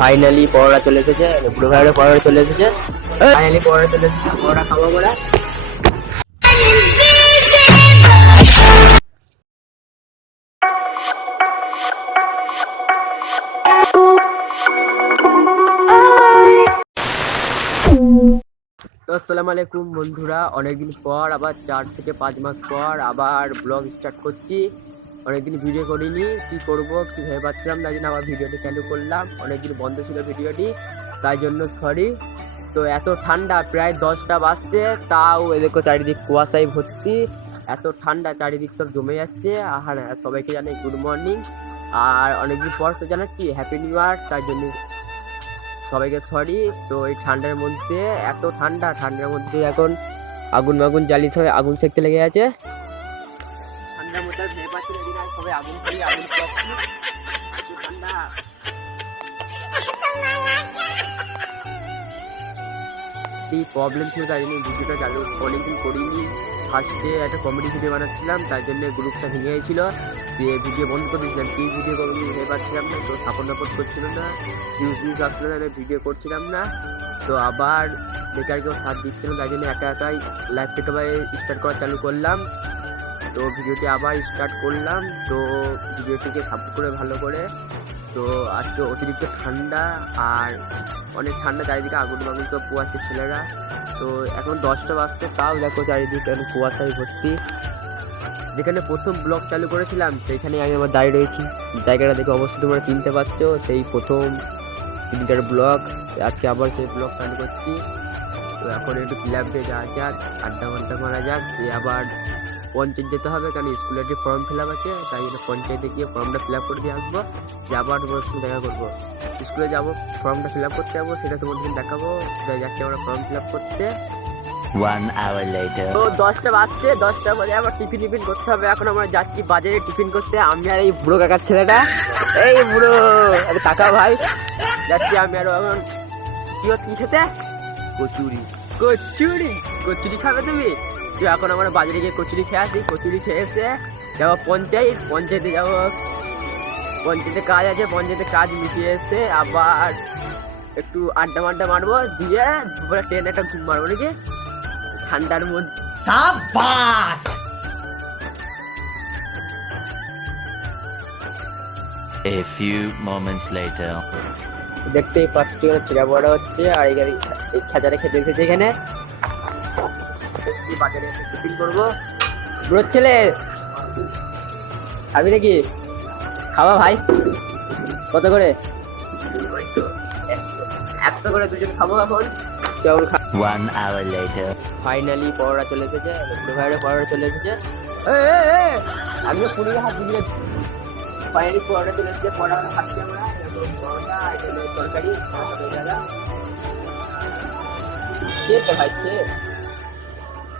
Finally পরোটা চলে এসেছে বুড়ো ভাইয়ের পরোটা চলে এসেছে। ফাইনালি পরোটা চলে এসেছে, পরোটা খাব বলে। আসসালামু আলাইকুম বন্ধুরা, অনেকদিন পর, আবার চার থেকে পাঁচ মাস পর আবার ব্লগ স্টার্ট করছি। অনেকদিন ভিডিও করিনি কি করব কিছু ভেবে পাচ্ছিলাম তাই জন্য আবার ভিডিওটি চালু করলাম। অনেকদিন বন্ধ ছিল ভিডিওটি তাই জন্য সরি তো এত ঠান্ডা প্রায় দশটা বাজছে তাও এদেরকে চারিদিক কুয়াশায় ভর্তি। এত ঠান্ডা চারিদিক সব জমে যাচ্ছে। আর হ্যাঁ, সবাইকে জানাই গুড মর্নিং আর অনেকদিন পর তো জানাচ্ছি হ্যাপি নিউ ইয়ার তাই জন্য সবাইকে সরি তো এই ঠান্ডার মধ্যে এত ঠান্ডা ঠান্ডার মধ্যে এখন আগুন মাগুন জ্বালিয়ে সবাই আগুন সেকতে লেগে আছে। সবাই আগুন খালি আগুন। ঠান্ডা। প্রবলেম ছিল, তাই জন্য ভিডিওটা চালু অনেকদিন করিনি। ফার্স্টে একটা কমেডি ভিডিও বানাচ্ছিলাম, তাই জন্য গ্রুপটা ভেঙে গেছিল। দিয়ে ভিডিও বন্ধ করে দিয়েছিলাম কি ভিডিও করব ভেবে পাচ্ছিলাম না, তো সাপোর্ট সাপোর্ট করছিল না। ভিউজ ভিউজ আসছিল না ভিডিও করছিলাম না। তো আবার বেকার কেউ সাথ দিচ্ছিল, তাই জন্য একা একাই লাইভ থেকে স্টার্ট করা চালু করলাম। তো ভিডিওটি আবার স্টার্ট করলাম। তো ভিডিওটিকে সাপোর্ট করে ভালো করে। তো আজকে অতিরিক্ত ঠান্ডা আর অনেক ঠান্ডা চারিদিকে আগুন মাগুন সব পোয়াচ্ছে ছেলেরা। তো এখন দশটা বাজছে, তাও দেখো চারিদিকে কুয়াশায় ভর্তি। যেখানে প্রথম ব্লগ চালু করেছিলাম, সেইখানে আমি আমার দাঁড়িয়ে রয়েছি। জায়গাটা দেখে অবশ্যই তোমরা চিনতে পারছ, সেই প্রথম তিনটার ব্লগ আজকে আবার সেই ব্লগ চালু করছি। তো এখন একটু ক্লাবে যাওয়া যাক, আড্ডা ঘণ্টা মারা যাক, দিয়ে আবার পঞ্চায়েত যেতে হবে কারণ স্কুলের যে ফর্ম ফিল আপ আছে তাই জন্য পঞ্চায়েতে গিয়ে ফর্মটা ফিল আপ করে দিয়ে আসব। দিয়ে আবার তোমার সঙ্গে দেখা করব। স্কুলে যাব ফর্মটা ফিল আপ করতে যাব সেটা তোমাদের দেখাবো। তাই যাচ্ছি আমরা ফর্ম ফিল আপ করতে. তো দশটা বাজছে দশটা বাজে আবার টিফিন টিফিন করতে হবে। এখন আমরা যাচ্ছি বাজারে টিফিন করতে। আমি আর এই বুড়ো কাকার ছেলেটা এই বুড়ো আরে কাকা ভাই যাচ্ছি আমি আর এখন। কি হচ্ছে কি খেতে? কচুরি। কচুরি? কচুরি খাবে তুমি? তো এখন আমরা বাজারে গিয়ে কচুরি খেয়ে আসি কচুরি খেয়ে এসে যাব পঞ্চায়েত পঞ্চায়েতে যাব পঞ্চায়েতে কাজ আছে পঞ্চায়েতে কাজ মিটিয়ে এসে আবার একটু আড্ডা মাড্ডা মারবো দিয়ে দুপুরে ট্রেনে একটা ঘুম মারবো নাকি? ঠান্ডার মধ্যে। সাবাস A few moments later. দেখতেই পাচ্ছি ওরা চিরা বড় হচ্ছে আর এই খাজারে খেতে এসেছে এখানে। বাজারে এসে টিফিন করব। বুড়োর ছেলে খাবি নাকি? খাওয়া ভাই। কত করে? একশো। করে দুজন খাব এখন। খা. ফাইনালি পরোটা চলে এসেছে বুড়ো ভাইয়ের পরোটা চলে এসেছে। এ, এ, এ, আমিও পুরীর হাত বুঝলে ফাইনালি পরোটা চলে এসেছে পরোটা খাচ্ছি আমরা। পরোটা তরকারি খেয়ে ভাই খেয়ে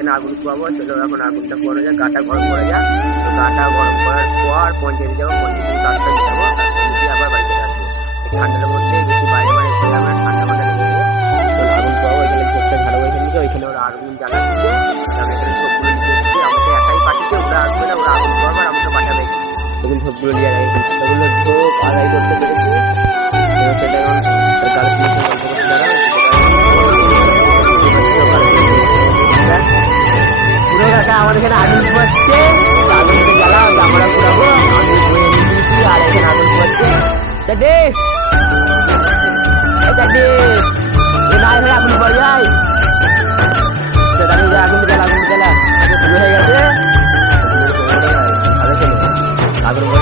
এখন আমরা এখন আগুন এখানে এখানে কুয়াবো চলো এখন আগুনটা পড়ে যায় গাটা গরম করে তো গাটা গরম করার পর পঞ্চায়েতে যাব, পঞ্চায়েতে কাজটা যাব আবার বাড়িতে আসব। ঠান্ডার মধ্যে বেশি বাইরে বাইরে ঘুরে আমরা ঠান্ডা মাঠা আগুন কুয়াবো এখানে ছোট্ট ঝাড়ু এখানে থেকে ওইখানে ওরা আগুন জ্বালাচ্ছে। আমি এখানে সবগুলো নিয়ে এসেছি। আমাকে একাই পাঠিয়েছে, ওরা আসবে না, ওরা আগুন আর আমাকে পাঠাবে। এগুলো সবগুলো নিয়ে রাখি সেগুলো চাড্ডি এ না এখানে আগুন পোয়া যায় যা আগুন জ্বালা আগুন শুরু হয়ে গেছে আগুন